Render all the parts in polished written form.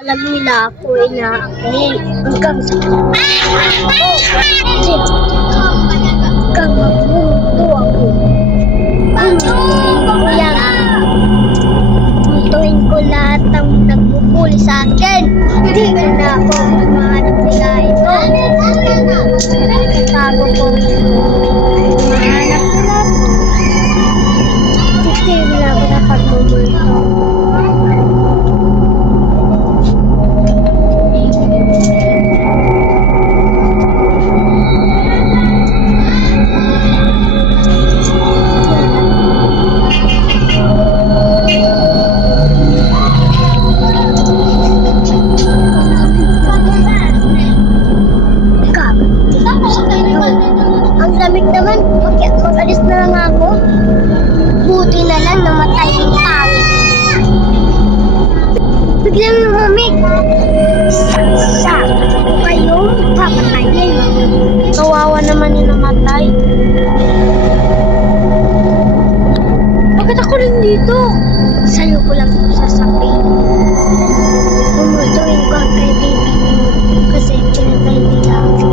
Alam nila ako inaakit. Hanggang sa... Hanggang magmundo ako. Mutuin ko lahat ng nagbubuli sa akin. Hindi ko na ako mahanap nila ito. Tago ko. Mahanap nila. Hindi nila ako na pagmumulto. Ang lamig naman, mag-alis na lang ako. Buti na lang namatay yung tao. Biglang lumamig. Sa kayo, papatayin. Kawawa naman yung namatay. Bakit ako rin dito? Sa'yo ko lang sasabihin. Pumutuin ko ang kaibigan mo kasi pinatay nila ako.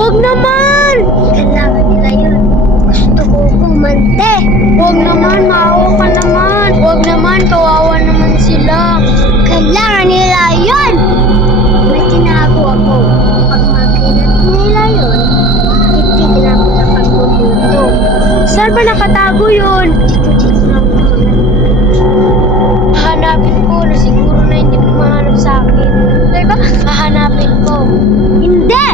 Huwag naman! Kailangan nila yun. Gusto ko kumante. Huwag naman, maawa ka naman. Huwag naman, kawawa naman sila. Kailangan nila yun! May tinago ako. Pag makilat nila yun, hindi nila ako sa pagbubuto. Saan ba nakatago yun? Dito lang po. Hahanapin ko na siguro na hindi mo mahanap sa akin. Teka, hahanapin ko. Hindi!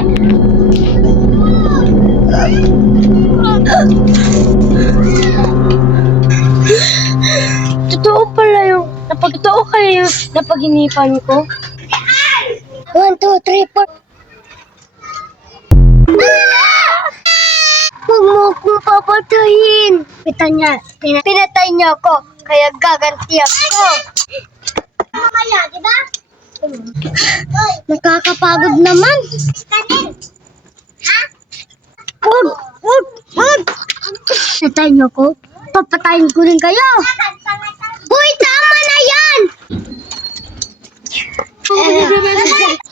Totoo pala yung napaginipan ko. 1, 2, 3, 4. Huwag mo akong papatayin. Pinatay niya ako, kaya gaganti ako. Mamaya, di ba? Nakakapagod naman. Huwag! Pinatay niyo ako? Papatayin ko rin kayo. Uy, tama na yan!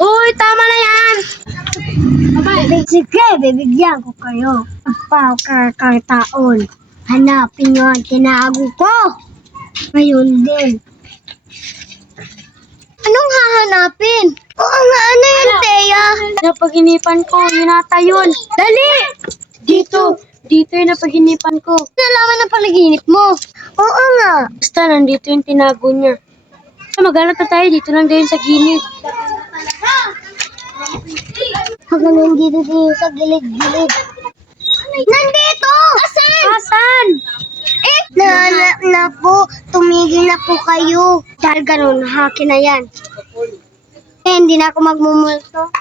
Uy, tama na yan! Sige, bibigyan ko kayo. Pagkakataon. Hanapin niyo ang tinago ko. Ngayon din. Anong hahanapin? Oo nga, ano yun, Thea? Napaginipan ko, yun ata yun. Dali! Dito yung napaginipan ko. Nalaman ang panaginip mo. Oo nga. Basta nandito yung tinago niya. Maghanap na tayo, dito lang din sa gilid. Hanggang nandito din sa gilid-gilid. Nandito! Asan? Nahanap na po. Tumigil na po kayo. Dahil ganun, hakin na yan. Hindi na ako magmumulto.